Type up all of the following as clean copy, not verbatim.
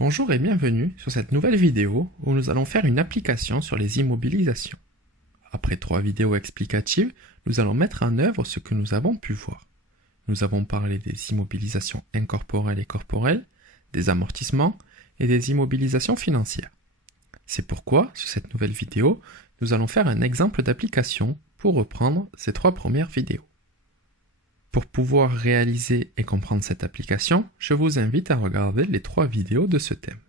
Bonjour et bienvenue sur cette nouvelle vidéo où nous allons faire une application sur les immobilisations. Après 3 vidéos explicatives, nous allons mettre en œuvre ce que nous avons pu voir. Nous avons parlé des immobilisations incorporelles et corporelles, des amortissements et des immobilisations financières. C'est pourquoi, sur cette nouvelle vidéo, nous allons faire un exemple d'application pour reprendre ces 3 premières vidéos. Pour pouvoir réaliser et comprendre cette application, je vous invite à regarder les 3 vidéos de ce thème.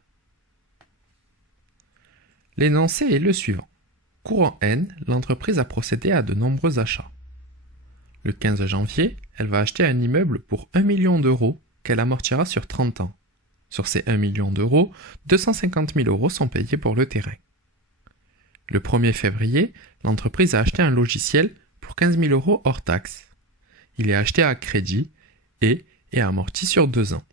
L'énoncé est le suivant. Courant N, l'entreprise a procédé à de nombreux achats. Le 15 janvier, elle va acheter un immeuble pour 1 million d'euros qu'elle amortira sur 30 ans. Sur ces 1 million d'euros, 250 000 euros sont payés pour le terrain. Le 1er février, l'entreprise a acheté un logiciel pour 15 000 euros hors taxes. Il est acheté à crédit et est amorti sur 2 ans.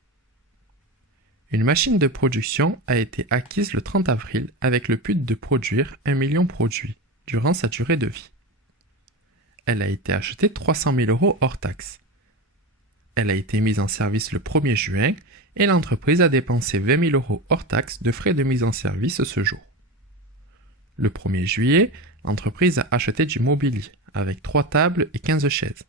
Une machine de production a été acquise le 30 avril avec le but de produire 1 million de produits durant sa durée de vie. Elle a été achetée 300 000 euros hors taxes. Elle a été mise en service le 1er juin et l'entreprise a dépensé 20 000 euros hors taxes de frais de mise en service ce jour. Le 1er juillet, l'entreprise a acheté du mobilier avec 3 tables et 15 chaises.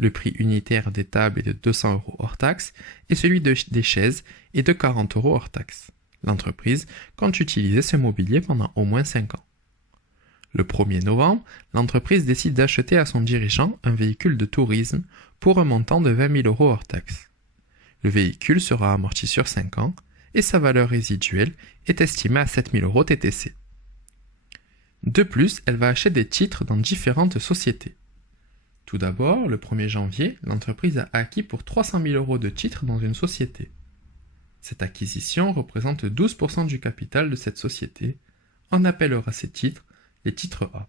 Le prix unitaire des tables est de 200 euros hors taxes et celui des chaises est de 40 euros hors taxes. L'entreprise compte utiliser ce mobilier pendant au moins 5 ans. Le 1er novembre, l'entreprise décide d'acheter à son dirigeant un véhicule de tourisme pour un montant de 20 000 euros hors taxes. Le véhicule sera amorti sur 5 ans et sa valeur résiduelle est estimée à 7 000 euros TTC. De plus, elle va acheter des titres dans différentes sociétés. Tout d'abord, le 1er janvier, l'entreprise a acquis pour 300 000 euros de titres dans une société. Cette acquisition représente 12% du capital de cette société. On appellera ces titres les titres A.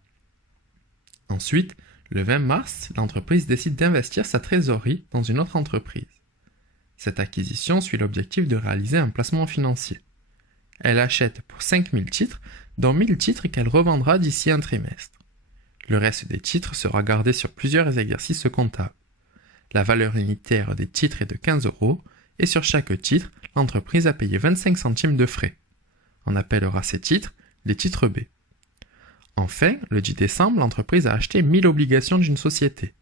Ensuite, le 20 mars, l'entreprise décide d'investir sa trésorerie dans une autre entreprise. Cette acquisition suit l'objectif de réaliser un placement financier. Elle achète pour 5 000 titres, dont 1 000 titres qu'elle revendra d'ici un trimestre. Le reste des titres sera gardé sur plusieurs exercices comptables. La valeur unitaire des titres est de 15 euros et sur chaque titre, l'entreprise a payé 25 centimes de frais. On appellera ces titres les titres B. Enfin, le 10 décembre, l'entreprise a acheté 1000 obligations d'une société.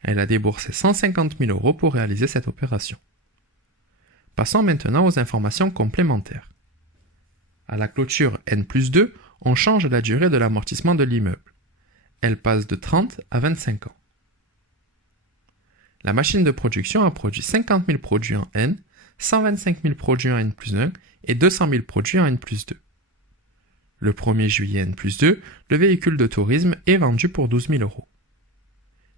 Elle a déboursé 150 000 euros pour réaliser cette opération. Passons maintenant aux informations complémentaires. À la clôture N+2, on change la durée de l'amortissement de l'immeuble. Elle passe de 30 à 25 ans. La machine de production a produit 50 000 produits en N, 125 000 produits en N+1 et 200 000 produits en N+2. Le 1er juillet N+2, le véhicule de tourisme est vendu pour 12 000 euros.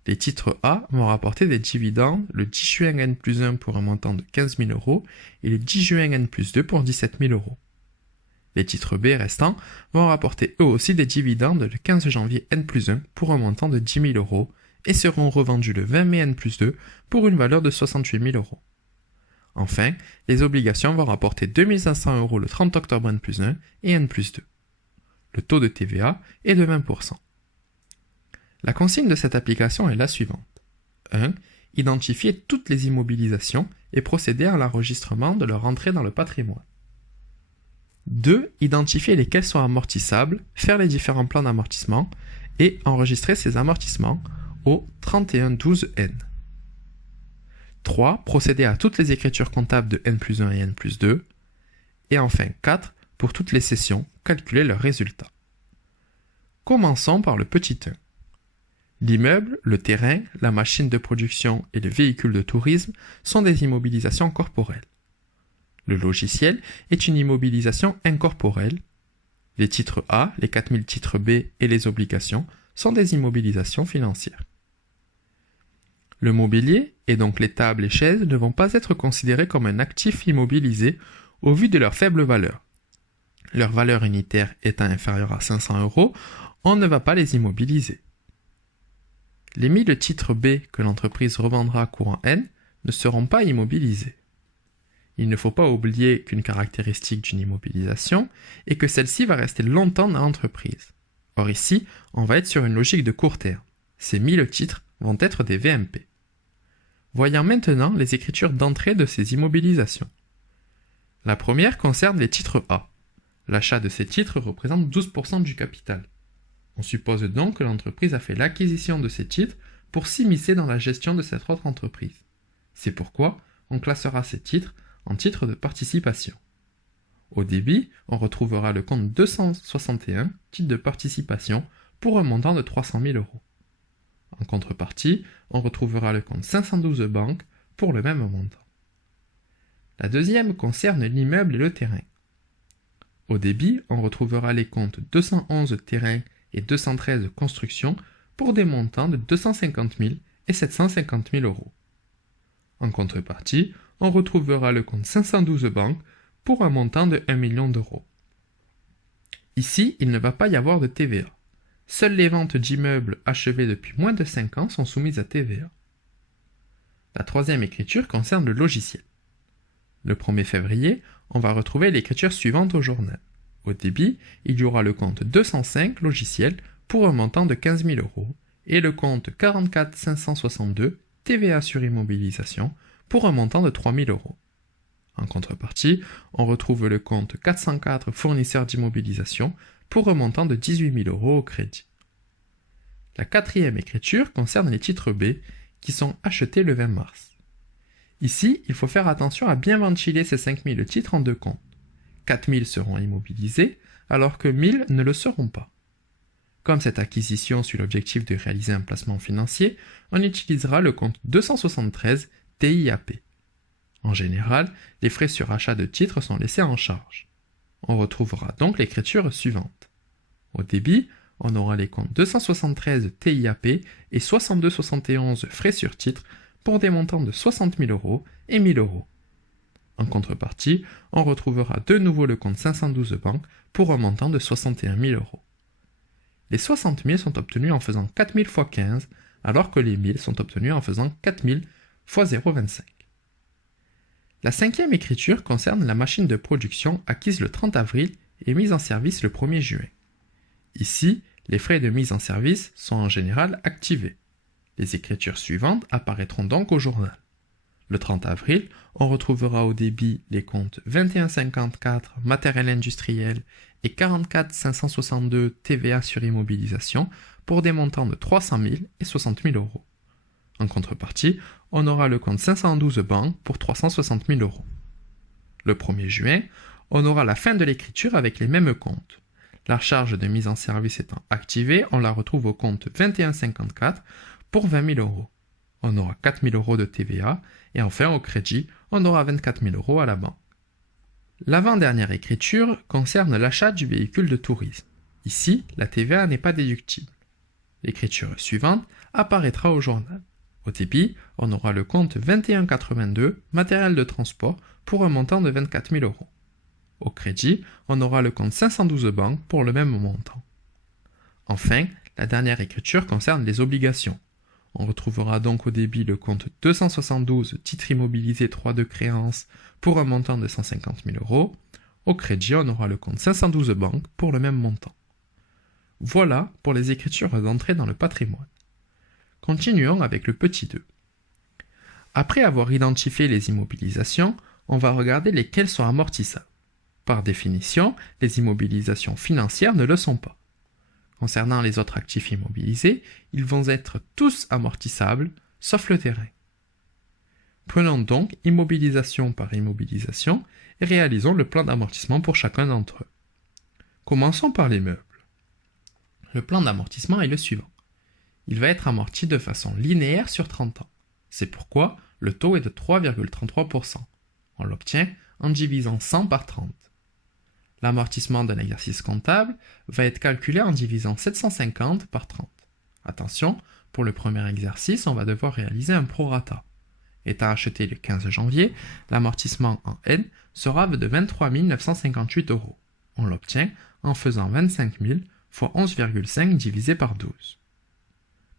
Les titres A vont rapporter des dividendes le 10 juin N+1 pour un montant de 15 000 euros et le 10 juin N+2 pour 17 000 euros. Les titres B restants vont rapporter eux aussi des dividendes le 15 janvier N+1 pour un montant de 10 000 euros et seront revendus le 20 mai N+2 pour une valeur de 68 000 euros. Enfin, les obligations vont rapporter 2 500 euros le 30 octobre N+1 et N+2. Le taux de TVA est de 20%. La consigne de cette application est la suivante. 1. Identifier toutes les immobilisations et procéder à l'enregistrement de leur entrée dans le patrimoine. 2. Identifier lesquels sont amortissables, faire les différents plans d'amortissement et enregistrer ces amortissements au 31-12N. 3. Procéder à toutes les écritures comptables de N+1 et N+2. Et enfin 4. Pour toutes les cessions, calculer leurs résultats. Commençons par le petit 1. L'immeuble, le terrain, la machine de production et le véhicule de tourisme sont des immobilisations corporelles. Le logiciel est une immobilisation incorporelle. Les titres A, les 4000 titres B et les obligations sont des immobilisations financières. Le mobilier, et donc les tables et chaises, ne vont pas être considérés comme un actif immobilisé au vu de leur faible valeur. Leur valeur unitaire étant inférieure à 500 euros, on ne va pas les immobiliser. Les 1000 titres B que l'entreprise revendra courant N ne seront pas immobilisés. Il ne faut pas oublier qu'une caractéristique d'une immobilisation est que celle-ci va rester longtemps dans l'entreprise. Or ici, on va être sur une logique de court terme. Ces 1000 titres vont être des VMP. Voyons maintenant les écritures d'entrée de ces immobilisations. La première concerne les titres A. L'achat de ces titres représente 12% du capital. On suppose donc que l'entreprise a fait l'acquisition de ces titres pour s'immiscer dans la gestion de cette autre entreprise. C'est pourquoi on classera ces titres en titres de participation. Au débit, on retrouvera le compte 261, titre de participation, pour un montant de 300 000 €. En contrepartie, on retrouvera le compte 512 banque pour le même montant. La deuxième concerne l'immeuble et le terrain. Au débit, on retrouvera les comptes 211 terrains et 213 constructions pour des montants de 250 000 et 750 000 €. En contrepartie, on retrouvera le compte 512 banque pour un montant de 1 million d'euros. Ici, il ne va pas y avoir de TVA. Seules les ventes d'immeubles achevées depuis moins de 5 ans sont soumises à TVA. La troisième écriture concerne le logiciel. Le 1er février, on va retrouver l'écriture suivante au journal. Au débit, il y aura le compte 205 logiciel pour un montant de 15 000 € et le compte 44 562 TVA sur immobilisation pour un montant de 3 000 €. En contrepartie, on retrouve le compte 404 fournisseurs d'immobilisation pour un montant de 18 000 € au crédit. La quatrième écriture concerne les titres B qui sont achetés le 20 mars. Ici, il faut faire attention à bien ventiler ces 5 000 titres en deux comptes. 4 000 seront immobilisés alors que 1 000 ne le seront pas. Comme cette acquisition suit l'objectif de réaliser un placement financier, on utilisera le compte 273 TIAP. En général, les frais sur achat de titres sont laissés en charge. On retrouvera donc l'écriture suivante. Au débit, on aura les comptes 273 TIAP et 6271 frais sur titre pour des montants de 60 000 € et 1 000 €. En contrepartie, on retrouvera de nouveau le compte 512 banque pour un montant de 61 000 €. Les 60 000 sont obtenus en faisant 4 000 x 15, alors que les 1 000 sont obtenus en faisant 4 000 x 0,25. La cinquième écriture concerne la machine de production acquise le 30 avril et mise en service le 1er juin. Ici, les frais de mise en service sont en général activés. Les écritures suivantes apparaîtront donc au journal. Le 30 avril, on retrouvera au débit les comptes 2154 matériel industriel et 44 562 TVA sur immobilisation pour des montants de 300 000 et 60 000 €. En contrepartie, on aura le compte 512 banque pour 360 000 €. Le 1er juin, on aura la fin de l'écriture avec les mêmes comptes. La charge de mise en service étant activée, on la retrouve au compte 2154 pour 20 000 €. On aura 4 000 € de TVA et enfin au crédit, on aura 24 000 € à la banque. L'avant-dernière écriture concerne l'achat du véhicule de tourisme. Ici, la TVA n'est pas déductible. L'écriture suivante apparaîtra au journal. Au débit, on aura le compte 2182 matériel de transport pour un montant de 24 000 €. Au crédit, on aura le compte 512 banque pour le même montant. Enfin, la dernière écriture concerne les obligations. On retrouvera donc au débit le compte 272 titres immobilisés 3 de créances pour un montant de 150 000 €. Au crédit, on aura le compte 512 banque pour le même montant. Voilà pour les écritures d'entrée dans le patrimoine. Continuons avec le petit 2. Après avoir identifié les immobilisations, on va regarder lesquelles sont amortissables. Par définition, les immobilisations financières ne le sont pas. Concernant les autres actifs immobilisés, ils vont être tous amortissables, sauf le terrain. Prenons donc immobilisation par immobilisation et réalisons le plan d'amortissement pour chacun d'entre eux. Commençons par les meubles. Le plan d'amortissement est le suivant. Il va être amorti de façon linéaire sur 30 ans. C'est pourquoi le taux est de 3,33%. On l'obtient en divisant 100 par 30. L'amortissement d'un exercice comptable va être calculé en divisant 750 par 30. Attention, pour le premier exercice, on va devoir réaliser un prorata. Étant acheté le 15 janvier, l'amortissement en N sera de 23 958 €. On l'obtient en faisant 25 000 fois 11,5 divisé par 12.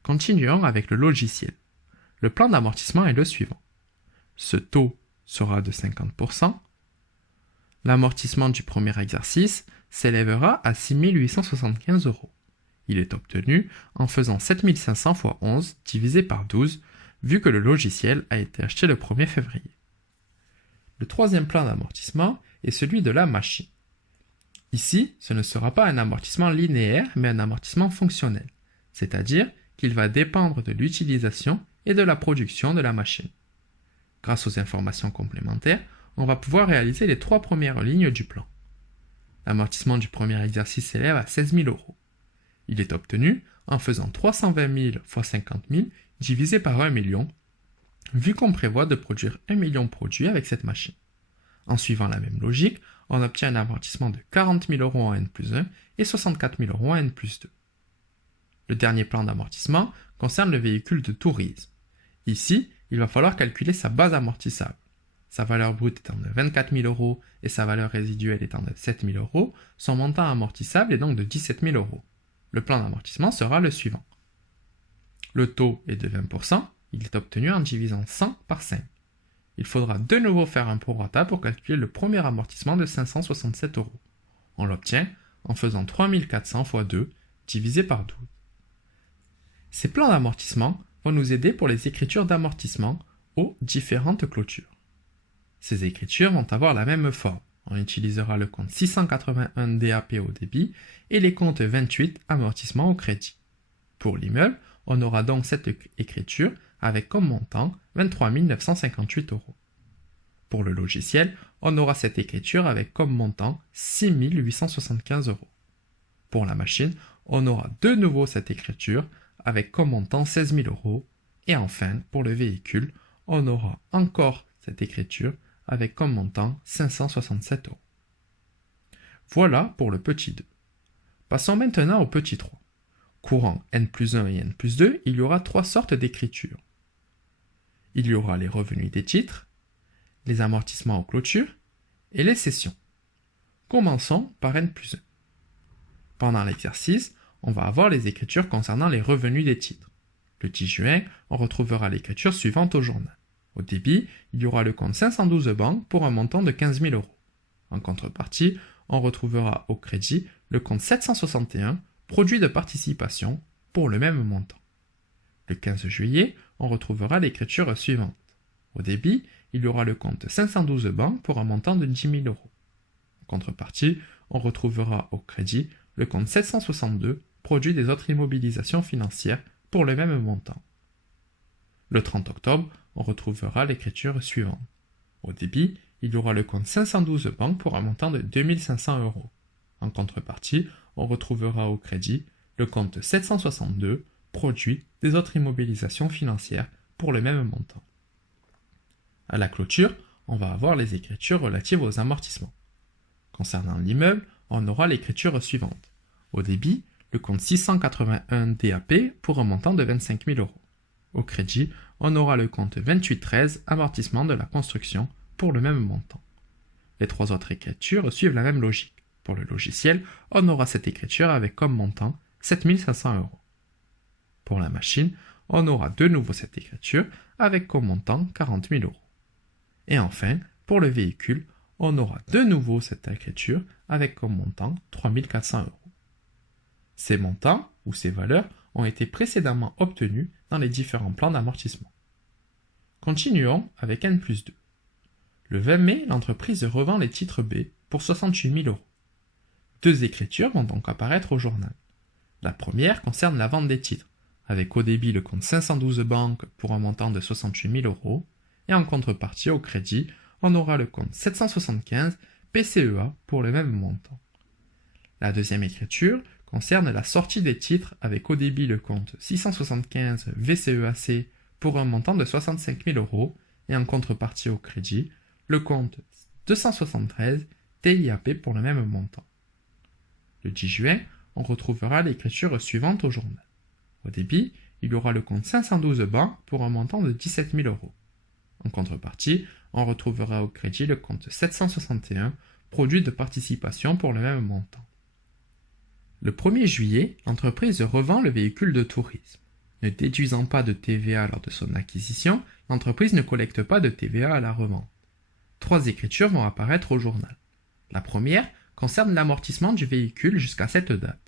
Continuons avec le logiciel. Le plan d'amortissement est le suivant. Ce taux sera de 50%. L'amortissement du premier exercice s'élèvera à 6 875 €. Il est obtenu en faisant 7 500 fois 11 divisé par 12, vu que le logiciel a été acheté le 1er février. Le troisième plan d'amortissement et celui de la machine. Ici, ce ne sera pas un amortissement linéaire, mais un amortissement fonctionnel, c'est-à-dire qu'il va dépendre de l'utilisation et de la production de la machine. Grâce aux informations complémentaires, on va pouvoir réaliser les 3 premières lignes du plan. L'amortissement du premier exercice s'élève à 16 000 €. Il est obtenu en faisant 320 000 fois 50 000 divisé par 1 million, vu qu'on prévoit de produire 1 million de produits avec cette machine. En suivant la même logique, on obtient un amortissement de 40 000 € en N+1 et 64 000 € en N+2. Le dernier plan d'amortissement concerne le véhicule de tourisme. Ici, il va falloir calculer sa base amortissable. Sa valeur brute étant de 24 000 € et sa valeur résiduelle étant de 7 000 €, son montant amortissable est donc de 17 000 €. Le plan d'amortissement sera le suivant. Le taux est de 20%, il est obtenu en divisant 100 par 5. Il faudra de nouveau faire un prorata pour calculer le premier amortissement de 567 €. On l'obtient en faisant 3400 fois 2 divisé par 12. Ces plans d'amortissement vont nous aider pour les écritures d'amortissement aux différentes clôtures. Ces écritures vont avoir la même forme. On utilisera le compte 681 DAP au débit et les comptes 28 amortissement au crédit. Pour l'immeuble, on aura donc cette écriture avec comme montant 23 958 €. Pour le logiciel, on aura cette écriture avec comme montant 6 875 €. Pour la machine, on aura de nouveau cette écriture avec comme montant 16 000 €. Et enfin, pour le véhicule, on aura encore cette écriture avec comme montant 567 €. Voilà pour le petit 2. Passons maintenant au petit 3. Courant N+1 et N+2, il y aura 3 sortes d'écritures. Il y aura les revenus des titres, les amortissements aux clôtures et les cessions. Commençons par N+1. Pendant l'exercice, on va avoir les écritures concernant les revenus des titres. Le 10 juin, on retrouvera l'écriture suivante au journal. Au débit, il y aura le compte 512 banques pour un montant de 15 000 €. En contrepartie, on retrouvera au crédit le compte 761, produit de participation, pour le même montant. Le 15 juillet, on retrouvera l'écriture suivante. Au débit, il y aura le compte 512 banques pour un montant de 10 000 €. En contrepartie, on retrouvera au crédit le compte 762, produit des autres immobilisations financières, pour le même montant. Le 30 octobre, on retrouvera l'écriture suivante. Au débit, il y aura le compte 512 banques pour un montant de 2 500 €. En contrepartie, on retrouvera au crédit le compte 762, produit des autres immobilisations financières, pour le même montant. À la clôture, on va avoir les écritures relatives aux amortissements. Concernant l'immeuble, on aura l'écriture suivante. Au débit, le compte 681 DAP pour un montant de 25 000 €. Au crédit, on aura le compte 2813 amortissement de la construction pour le même montant. Les 3 autres écritures suivent la même logique. Pour le logiciel, on aura cette écriture avec comme montant 7 500 €. Pour la machine, on aura de nouveau cette écriture avec comme montant 40 000 €. Et enfin, pour le véhicule, on aura de nouveau cette écriture avec comme montant 3 400 €. Ces montants, ou ces valeurs, ont été précédemment obtenus dans les différents plans d'amortissement. Continuons avec N+2. Le 20 mai, l'entreprise revend les titres B pour 68 000 €. 2 écritures vont donc apparaître au journal. La première concerne la vente des titres, avec au débit le compte 512 banques pour un montant de 68 000 €, et en contrepartie au crédit, on aura le compte 775 PCEA pour le même montant. La deuxième écriture concerne la sortie des titres avec au débit le compte 675 VCEAC pour un montant de 65 000 € et en contrepartie au crédit, le compte 273 TIAP pour le même montant. Le 10 juin, on retrouvera l'écriture suivante au journal. Au débit, il y aura le compte 512 banques pour un montant de 17 000 €. En contrepartie, on retrouvera au crédit le compte 761, produit de participation pour le même montant. Le 1er juillet, l'entreprise revend le véhicule de tourisme. Ne déduisant pas de TVA lors de son acquisition, l'entreprise ne collecte pas de TVA à la revente. 3 écritures vont apparaître au journal. La première concerne l'amortissement du véhicule jusqu'à cette date.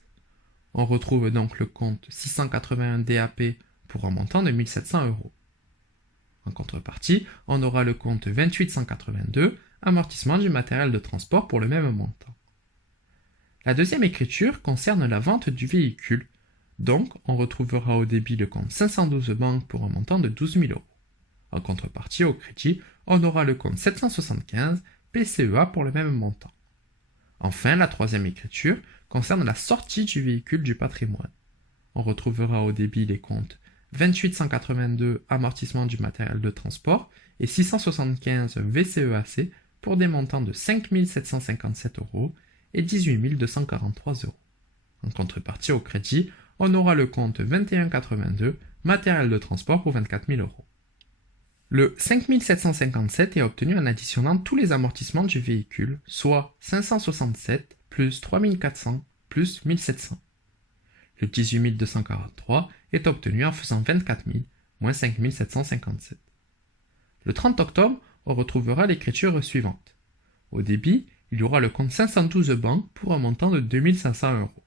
On retrouve donc le compte 681 DAP pour un montant de 1 700 €. En contrepartie, on aura le compte 2882, amortissement du matériel de transport pour le même montant. La deuxième écriture concerne la vente du véhicule, donc on retrouvera au débit le compte 512 banque pour un montant de 12 000 euros. En contrepartie, au crédit, on aura le compte 775 PCEA pour le même montant. Enfin, la troisième écriture concerne la sortie du véhicule du patrimoine. On retrouvera au débit les comptes 28 182 amortissement du matériel de transport et 675 VCEAC pour des montants de 5 757 euros et 18 243 euros. En contrepartie au crédit, on aura le compte 21 82 matériel de transport pour 24 000 euros. Le 5 757 est obtenu en additionnant tous les amortissements du véhicule, soit 567 plus 3 400 plus 1 700. Le 18 243 est obtenu en faisant 24 000 moins 5 757. Le 30 octobre, on retrouvera l'écriture suivante. Au débit, il y aura le compte 512 banque pour un montant de 2 500 euros.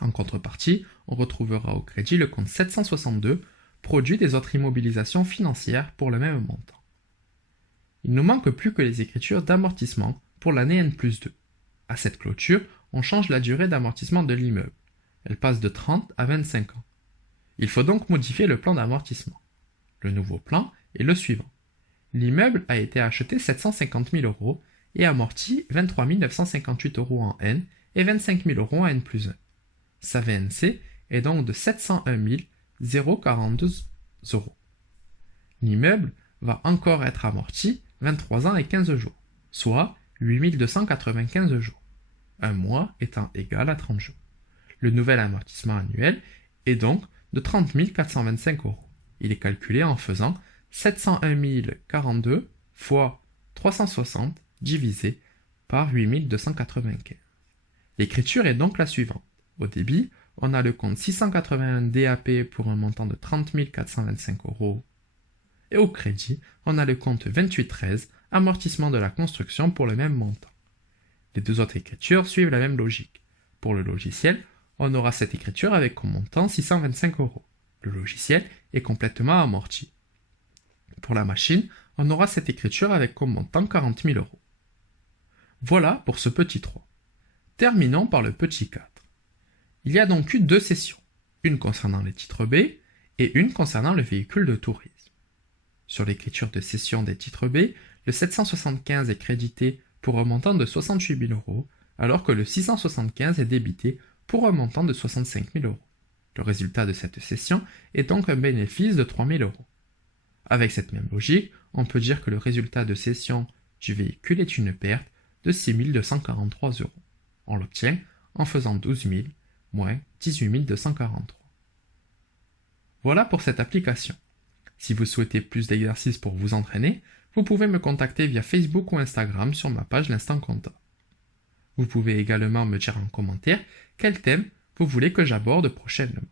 En contrepartie, on retrouvera au crédit le compte 762 produit des autres immobilisations financières pour le même montant. Il ne manque plus que les écritures d'amortissement pour l'année N+2. À cette clôture, on change la durée d'amortissement de l'immeuble. Elle passe de 30 à 25 ans. Il faut donc modifier le plan d'amortissement. Le nouveau plan est le suivant. L'immeuble a été acheté 750 000 euros et amorti 23 958 euros en N et 25 000 euros en N+1. Sa VNC est donc de 701 042 euros. L'immeuble va encore être amorti 23 ans et 15 jours, soit 8 295 jours, un mois étant égal à 30 jours. Le nouvel amortissement annuel est donc de 30 425 euros. Il est calculé en faisant 701 042 fois 360 divisé par 8 295. L'écriture est donc la suivante. Au débit, on a le compte 681 DAP pour un montant de 30 425 euros. Et au crédit, on a le compte 2813, amortissement de la construction pour le même montant. Les deux autres écritures suivent la même logique. Pour le logiciel, on aura cette écriture avec comme montant 625 euros. Le logiciel est complètement amorti. Pour la machine, on aura cette écriture avec comme montant 40 000 euros. Voilà pour ce petit 3. Terminons par le petit 4. Il y a donc eu deux sessions, une concernant les titres B et une concernant le véhicule de tourisme. Sur l'écriture de cession des titres B, le 775 est crédité pour un montant de 68 000 euros, alors que le 675 est débité pour un montant de 65 000 euros. Le résultat de cette cession est donc un bénéfice de 3 000 euros. Avec cette même logique, on peut dire que le résultat de cession du véhicule est une perte de 6 243 euros. On l'obtient en faisant 12 000 moins 18 243. Voilà pour cette application. Si vous souhaitez plus d'exercices pour vous entraîner, vous pouvez me contacter via Facebook ou Instagram sur ma page l'Instant Compta. Vous pouvez également me dire en commentaire quel thème vous voulez que j'aborde prochainement.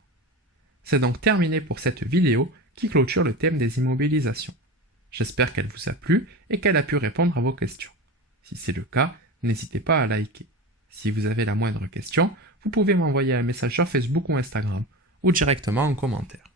C'est donc terminé pour cette vidéo qui clôture le thème des immobilisations. J'espère qu'elle vous a plu et qu'elle a pu répondre à vos questions. Si c'est le cas, n'hésitez pas à liker. Si vous avez la moindre question, vous pouvez m'envoyer un message sur Facebook ou Instagram ou directement en commentaire.